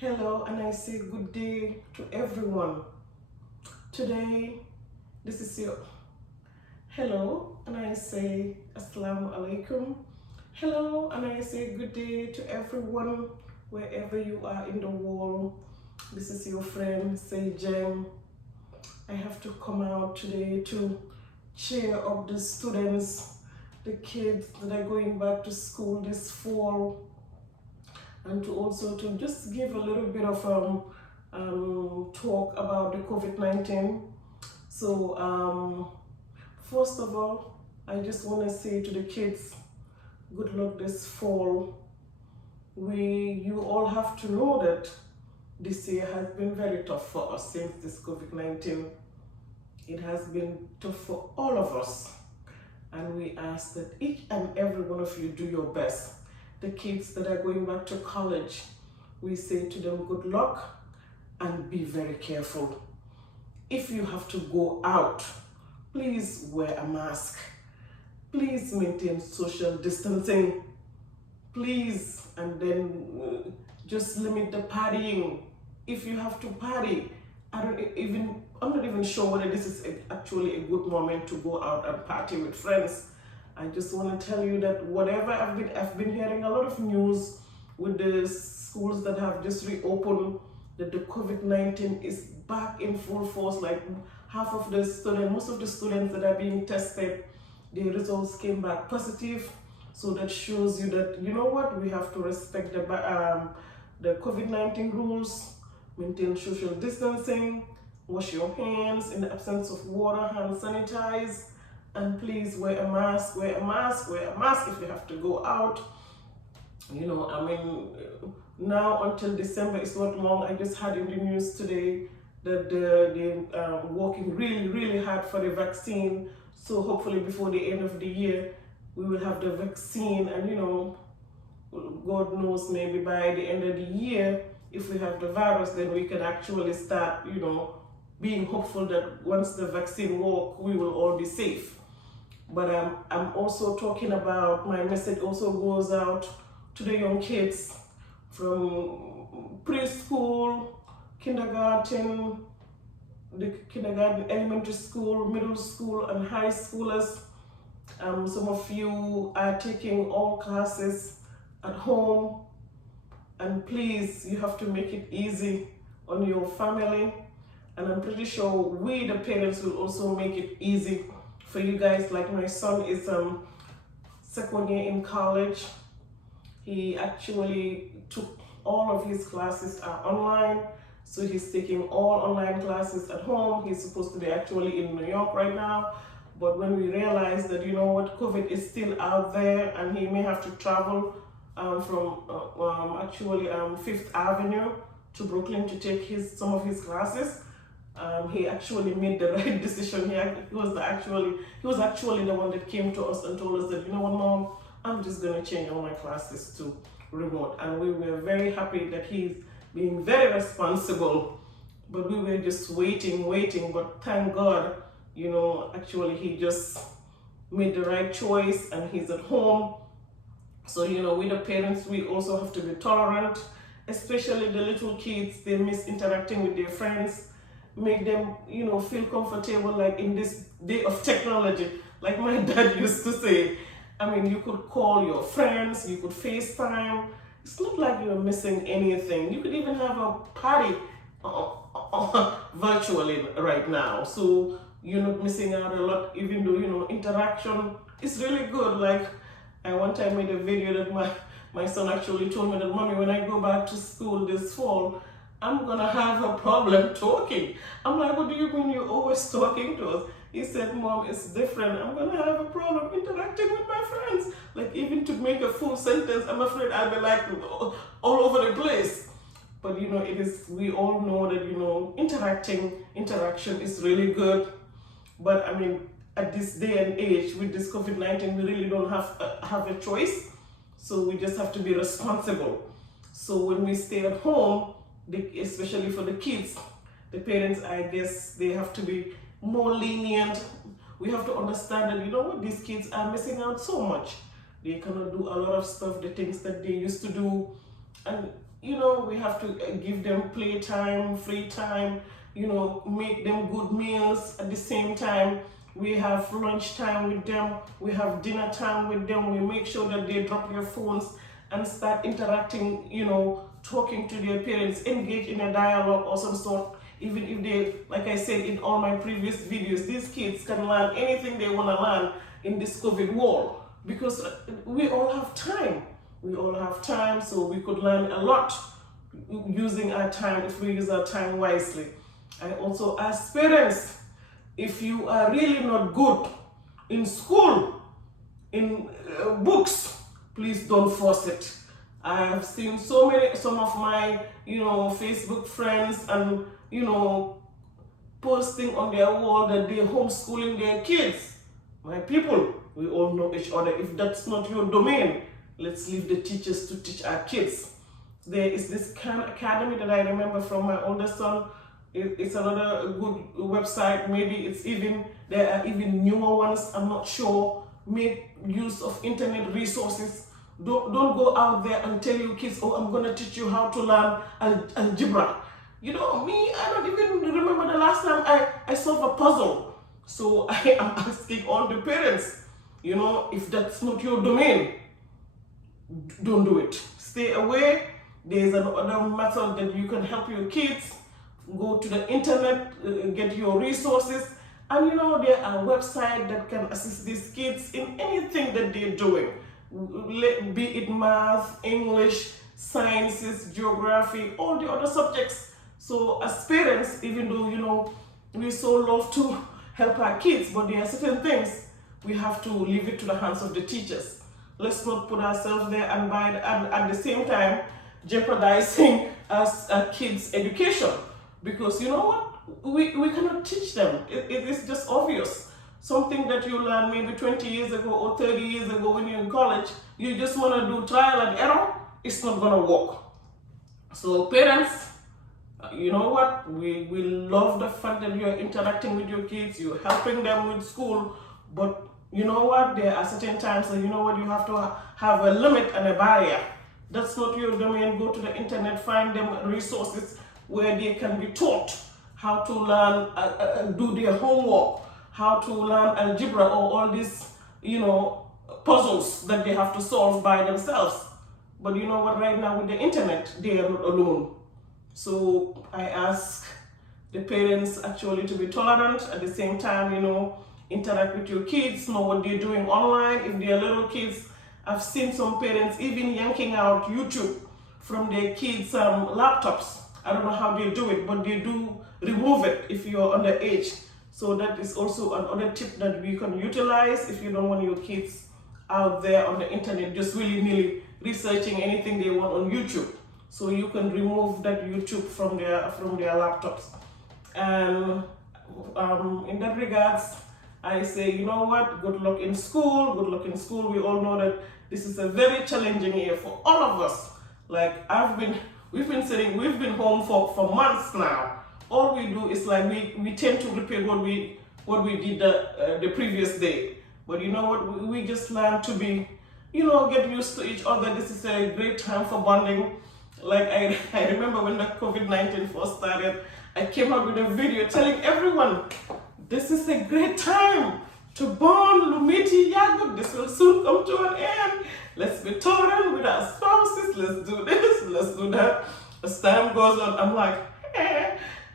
Hello, and I say good day to everyone. Today, this is your hello, and I say Assalamu alaikum. Hello, and I say good day to everyone wherever you are in the world. This is your friend Say Jen. I have to come out today to cheer up the students, the kids that are going back to school this fall, and to also to just give a little bit of talk about the COVID-19. So first of all, I just want to say to the kids, good luck this fall. You all have to know that this year has been very tough for us since this COVID-19. It has been tough for all of us. And we ask that each and every one of you do your best. The kids that are going back to college, we say to them good luck and be very careful. If you have to go out, please wear a mask. Please maintain social distancing. Please, and then just limit the partying. If you have to party, I'm not even sure whether this is actually a good moment to go out and party with friends. I just want to tell you that whatever I've been hearing a lot of news with the schools that have just reopened, that the COVID-19 is back in full force. Like most of the students that are being tested, the results came back positive. So that shows you that, you know what, we have to respect the COVID-19 rules, maintain social distancing, wash your hands in the absence of water, hand sanitize, and please wear a mask, wear a mask, wear a mask if you have to go out. Now until December is not long. I just had in the news today that they're working really, really hard for the vaccine. So hopefully before the end of the year, we will have the vaccine, and God knows, maybe by the end of the year, if we have the virus, then we can actually start, being hopeful that once the vaccine works, we will all be safe. But I'm also talking about, my message also goes out to the young kids from preschool, kindergarten, elementary school, middle school, and high schoolers. Some of you are taking all classes at home, and please, you have to make it easy on your family. And I'm pretty sure we, the parents, will also make it easy for you guys. Like my son is second year in college. He actually took all of his classes online. So he's taking all online classes at home. He's supposed to be actually in New York right now. But when we realized that, COVID is still out there and he may have to travel from Fifth Avenue to Brooklyn to take some of his classes, he actually made the right decision. He was actually the one that came to us and told us that, you know what, Mom, I'm just going to change all my classes to remote. And we were very happy that he's being very responsible. But we were just waiting. But thank God, actually he just made the right choice and he's at home. So, we the parents, we also have to be tolerant, especially the little kids. They miss interacting with their friends. Make them, feel comfortable, like in this day of technology. Like my dad used to say, you could call your friends, you could FaceTime. It's not like you're missing anything. You could even have a party virtually right now. So you're not missing out a lot, even though, interaction is really good. Like, I one time made a video that my son actually told me that, Mommy, when I go back to school this fall, I'm gonna have a problem talking. I'm like, what do you mean you're always talking to us? He said, Mom, it's different. I'm gonna have a problem interacting with my friends. Like, even to make a full sentence, I'm afraid I'll be like all over the place. But we all know that interaction is really good. But at this day and age with this COVID-19, we really don't have a choice. So we just have to be responsible. So when we stay at home, especially for the kids, the parents, I guess, they have to be more lenient. We have to understand that, these kids are missing out so much. They cannot do a lot of stuff, the things that they used to do. And we have to give them playtime, free time, make them good meals. At the same time, we have lunch time with them, we have dinner time with them. We make sure that they drop their phones and start interacting, talking to their parents, engage in a dialogue or some sort. Even if they, like I said in all my previous videos, these kids can learn anything they want to learn in this COVID world, because we all have time. We all have time, so we could learn a lot using our time if we use our time wisely. I also ask parents, if you are really not good in school, in books, please don't force it. I have seen some of my, Facebook friends and, posting on their wall that they're homeschooling their kids. My people, we all know each other. If that's not your domain, let's leave the teachers to teach our kids. There is this Khan Academy that I remember from my oldest son. It's another good website. Maybe there are even newer ones, I'm not sure. Make use of internet resources. Don't go out there and tell your kids, oh, I'm gonna teach you how to learn algebra. Me, I don't even remember the last time I solved a puzzle. So I am asking all the parents, if that's not your domain, don't do it. Stay away. There's another method that you can help your kids. Go to the internet, get your resources, and there are websites that can assist these kids in anything that they're doing, be it math, English, sciences, geography, all the other subjects. So as parents, even though we so love to help our kids, but there are certain things we have to leave it to the hands of the teachers. Let's not put ourselves there and at the same time jeopardizing our kids' education, because you know what, we cannot teach them. It is just obvious. Something that you learned maybe 20 years ago or 30 years ago when you're in college, you just want to do trial and error, it's not going to work. So parents, you know what, we love the fact that you're interacting with your kids, you're helping them with school, but you know what, there are certain times that you have to have a limit and a barrier. That's not your domain. Go to the internet, find them resources where they can be taught how to learn, do their homework, how to learn algebra or all these, puzzles that they have to solve by themselves. But you know what, right now with the internet, they are not alone. So I ask the parents actually to be tolerant, at the same time, interact with your kids, know what they're doing online. If they're little kids, I've seen some parents even yanking out YouTube from their kids' laptops. I don't know how they do it, but they do remove it if you're underage. So that is also another tip that we can utilize if you don't want your kids out there on the internet just willy-nilly researching anything they want on YouTube. So you can remove that YouTube from their laptops. And in that regards, I say, you know what, good luck in school, good luck in school. We all know that this is a very challenging year for all of us. Like we've been home for months now. All we do is like we tend to repeat what we did the previous day. But you know what, we just learn to be, get used to each other. This is a great time for bonding. Like I remember when the COVID-19 first started, I came out with a video telling everyone, this is a great time to bond, Lumiti Yagut. This will soon come to an end. Let's be tolerant with our spouses. Let's do this, let's do that. As time goes on, I'm like,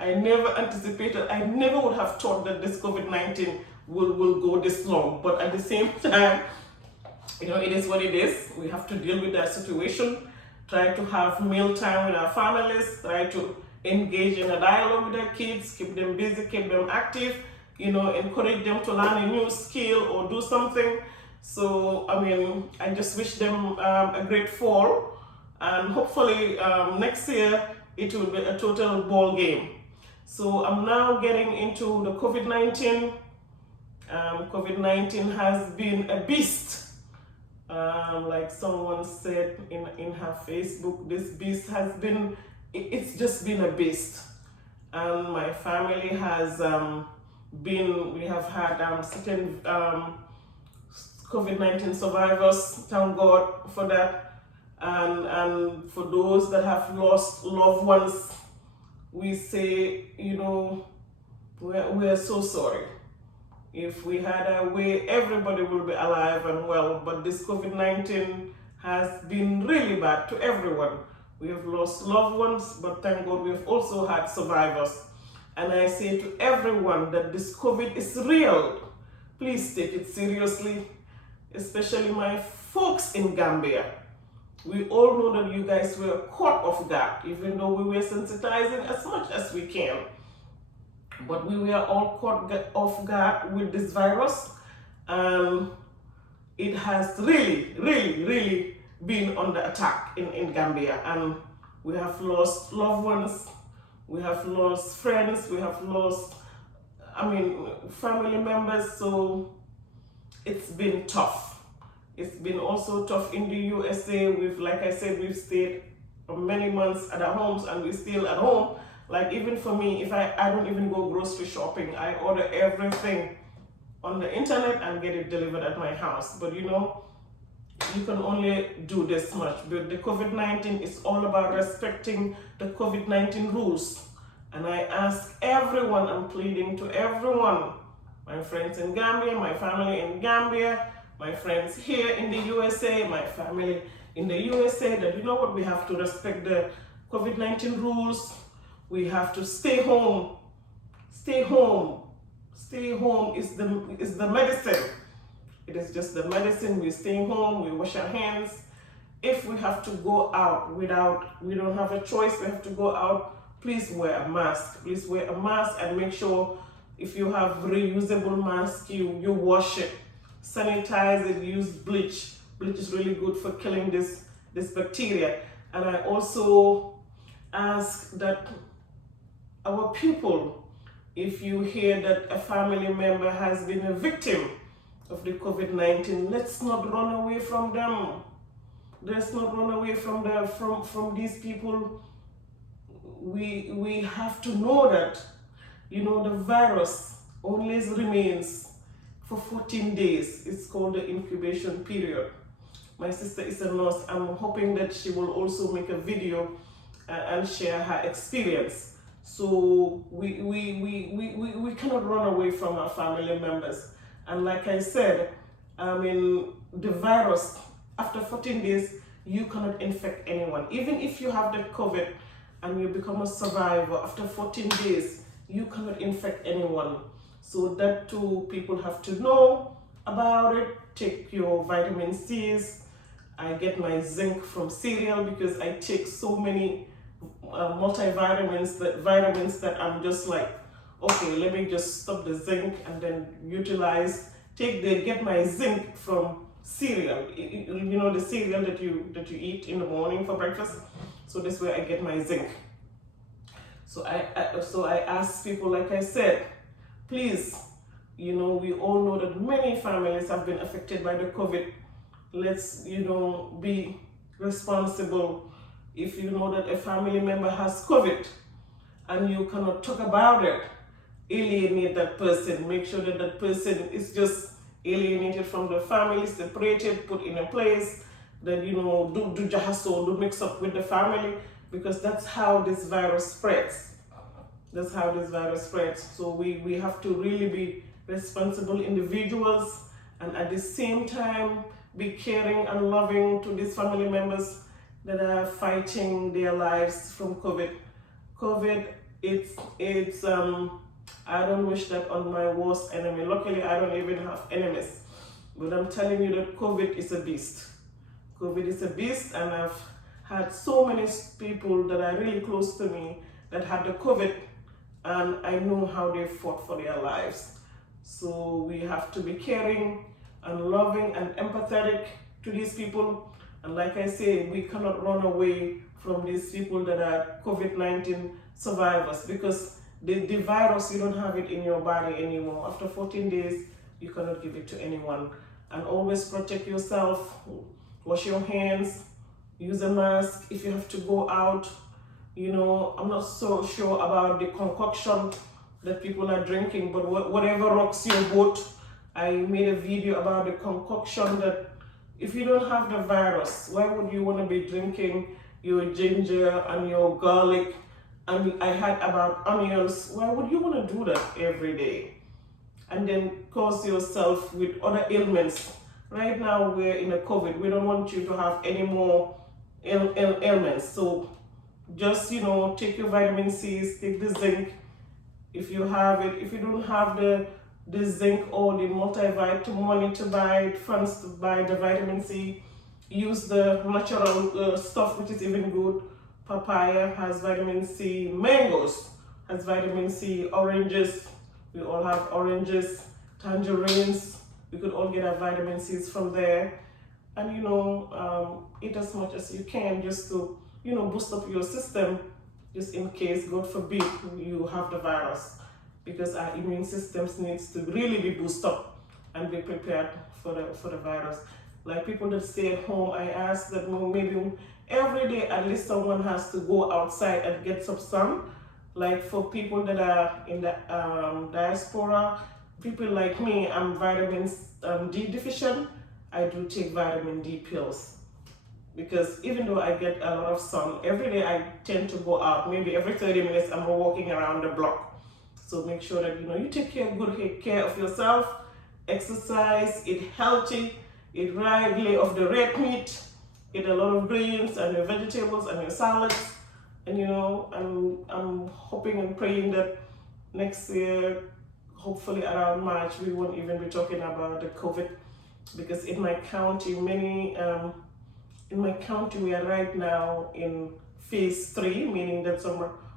I never anticipated, I never would have thought that this COVID-19 will go this long. But at the same time, it is what it is. We have to deal with that situation. Try to have meal time with our families. Try to engage in a dialogue with our kids. Keep them busy, keep them active. Encourage them to learn a new skill or do something. So, I just wish them a great fall. And hopefully next year, it will be a total ball game. So I'm now getting into the COVID-19. COVID-19 has been a beast. Like someone said in her Facebook, this beast has been, it's just been a beast. And my family has we have had certain COVID-19 survivors, thank God for that. And for those that have lost loved ones, we say, we're so sorry. If we had a way, everybody will be alive and well, but this COVID-19 has been really bad to everyone. We have lost loved ones, but thank God we have also had survivors. And I say to everyone that this COVID is real. Please take it seriously, especially my folks in Gambia. We all know that you guys were caught off guard, even though we were sensitizing as much as we can. But we were all caught off guard with this virus. It has really been under attack in Gambia. And we have lost loved ones, we have lost friends, we have lost, family members. So it's been tough. It's been also tough in the USA. Like I said, we've stayed many months at our homes, and we're still at home. Like, even for me, if I don't even go grocery shopping, I order everything on the internet and get it delivered at my house. But you can only do this much. But the COVID-19 is all about respecting the COVID-19 rules. And I ask everyone, I'm pleading to everyone, my friends in Gambia, my family in Gambia, my friends here in the USA, my family in the USA, that we have to respect the COVID-19 rules. We have to stay home. Stay home. Stay home is the medicine. It is just the medicine. We stay home, we wash our hands. If we have to go out we don't have a choice, we have to go out, please wear a mask. Please wear a mask, and make sure if you have reusable mask, you wash it, sanitize it, use bleach. Bleach is really good for killing this bacteria. And I also ask that our people, if you hear that a family member has been a victim of the COVID-19, let's not run away from them. Let's not run away from these people. We have to know that, the virus only remains for 14 days. It's called the incubation period. My sister is a nurse. I'm hoping that she will also make a video and share her experience. So we cannot run away from our family members. And like I said, the virus, after 14 days, you cannot infect anyone. Even if you have the COVID and you become a survivor, after 14 days, you cannot infect anyone. So that too, people have to know about it. Take your vitamin C's. I get my zinc from cereal because I take so many multivitamins, vitamins that I'm just like, okay, let me just stop the zinc and then get my zinc from cereal. The cereal that you eat in the morning for breakfast. So this way I get my zinc. So I ask people, like I said, please, we all know that many families have been affected by the COVID. Let's, be responsible. If you know that a family member has COVID and you cannot talk about it, alienate that person. Make sure that that person is just alienated from the family, separated, put in a place that, do jahaso, do mix up with the family, because that's how this virus spreads. That's how this virus spreads. So we have to really be responsible individuals, and at the same time be caring and loving to these family members that are fighting their lives from COVID. COVID, it's I don't wish that on my worst enemy. Luckily, I don't even have enemies. But I'm telling you that COVID is a beast. COVID is a beast, and I've had so many people that are really close to me that had the COVID, and I know how they fought for their lives. So we have to be caring and loving and empathetic to these people. And like I say, we cannot run away from these people that are COVID-19 survivors, because the virus, you don't have it in your body anymore. After 14 days, you cannot give it to anyone. And always protect yourself, wash your hands, use a mask if you have to go out. I'm not so sure about the concoction that people are drinking, but whatever rocks your boat. I made a video about the concoction that If you don't have the virus, why would you want to be drinking your ginger and your garlic? And I had about onions. Why would you want to do that every day? And then cause yourself with other ailments. Right now we're in a COVID. We don't want you to have any more ailments. So just, take your vitamin C's, take the zinc if you have it. If you don't have the zinc or the multivit, money to buy it, funds to buy the vitamin C, use the natural stuff, which is even good. Papaya has vitamin C, mangoes has vitamin C, oranges, we all have oranges, tangerines, we could all get our vitamin C's from there. And eat as much as you can just to boost up your system, just in case, God forbid, you have the virus, because our immune systems needs to really be boosted up and be prepared for the virus. Like people that stay at home, I ask that maybe every day at least someone has to go outside and get some sun. Like for people that are in the diaspora, people like me, I'm vitamin D deficient. I do take vitamin D pills, because even though I get a lot of sun, every day I tend to go out. Maybe every 30 minutes I'm walking around the block. So make sure that you take good care of yourself, exercise, eat healthy, eat right, lay off the red meat, eat a lot of greens and your vegetables and your salads. And I'm hoping and praying that next year, hopefully around March, we won't even be talking about the COVID, because in my county, we are right now in phase 3, meaning that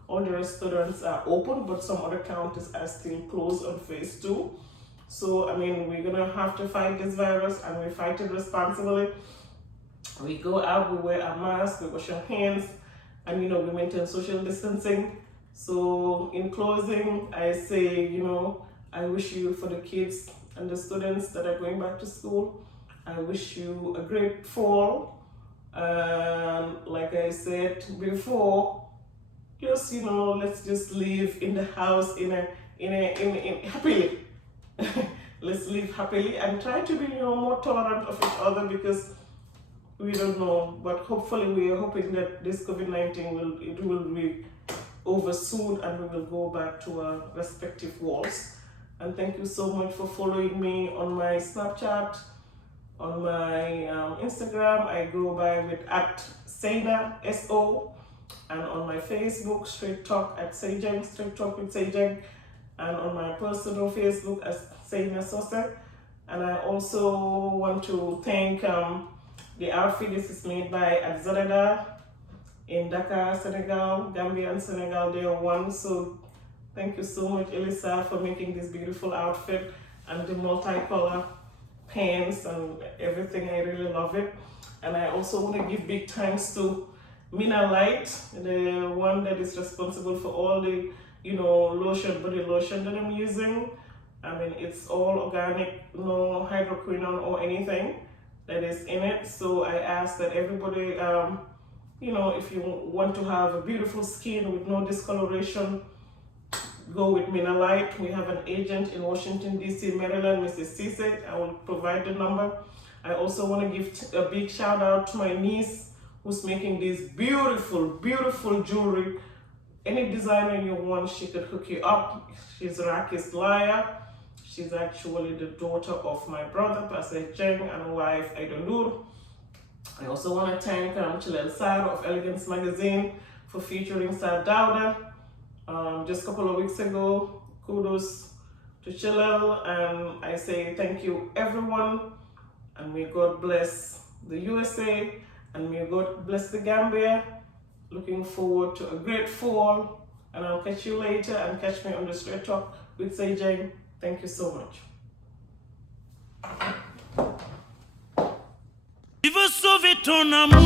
all the restaurants are open, but some other counties are still closed on phase 2. So, we're gonna have to fight this virus, and we fight it responsibly. We go out, we wear a mask, we wash our hands, and we maintain social distancing. So, in closing, I say, I wish you, for the kids and the students that are going back to school, I wish you a great fall. Like I said before, just let's just live in the house in happily. Let's live happily and try to be more tolerant of each other, because we don't know. But hopefully we are hoping that this COVID-19 will be over soon, and we will go back to our respective worlds. And thank you so much for following me on my Snapchat. On my Instagram, I go by with @Seina SO, and on my Facebook, Straight Talk @Sejeng, Straight Talk with Sejeng, and on my personal Facebook as Seina Sose. And I also want to thank the outfit. This is made by Adzadada in Dakar, Senegal, Gambia and Senegal. They are one. So thank you so much, Elisa, for making this beautiful outfit and the multicolor pants and everything. I really love it. And I also want to give big thanks to Mina Light, the one that is responsible for all the body lotion that I'm using. It's all organic, no hydroquinone or anything that is in it. So I ask that everybody, if you want to have a beautiful skin with no discoloration, go with Mina Light. We have an agent in Washington, D.C., Maryland, Mrs. Cisse. I will provide the number. I also want to give a big shout out to my niece, who's making this beautiful, beautiful jewelry. Any designer you want, she could hook you up. She's Rakis Laya. She's actually the daughter of my brother, Pastor Cheng, and wife, Aidanur. I also want to thank Chilel Sar of Elegance Magazine for featuring Sar Dauda. Just a couple of weeks ago. Kudos to Chilel, and I say thank you everyone, and may God bless the USA, and may God bless the Gambia. Looking forward to a great fall, and I'll catch you later, and catch me on the Straight Talk with Sejeng. Thank you so much. Il veut sauver ton amour.